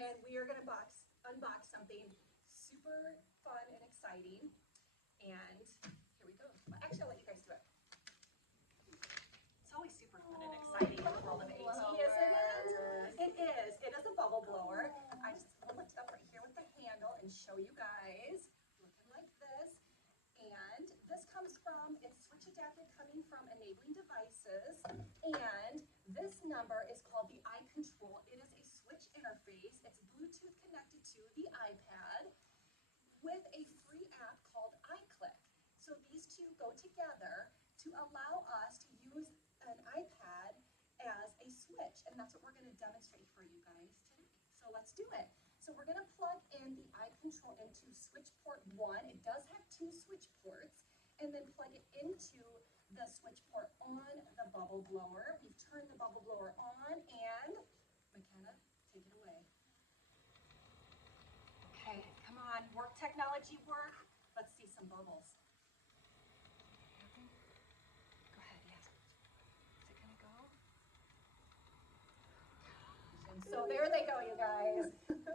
and we are going to unbox something super fun and exciting. And here we go. Well, actually, I'll let you guys do it. It's always super fun and exciting in the world of AT, isn't it? It is. It is a bubble blower. I just will lift it up right here with the handle and show you guys. Looking like this. And this comes from, it's switch adapted coming from Enabling Devices. And this number is called the iControl. It is a switch interface. It's Bluetooth connected to the iPad with a free app called iClick. So these two go together to allow us to use an iPad as a switch. And that's what we're going to demonstrate for you guys today. So let's do it. So we're going to plug in the iControl into switch port 1. It does have 2 switch ports. And then plug it into the switch port on the bubble blower. We've turned the bubble blower on, and McKenna, take it away. Okay, come on, work technology work. Let's see some bubbles. Go ahead, yes. Is it gonna go? So there they go, you guys.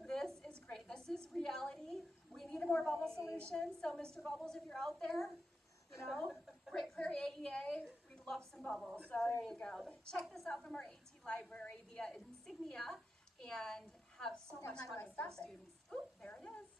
This is great. This is reality. We need a more bubble solution. So Mr. Bubbles, if you're out there, you know, Great Prairie AEA, we'd love some bubbles. So there you go. Check this out from our AT library via Insignia and have so much fun with your students. Oop, there it is.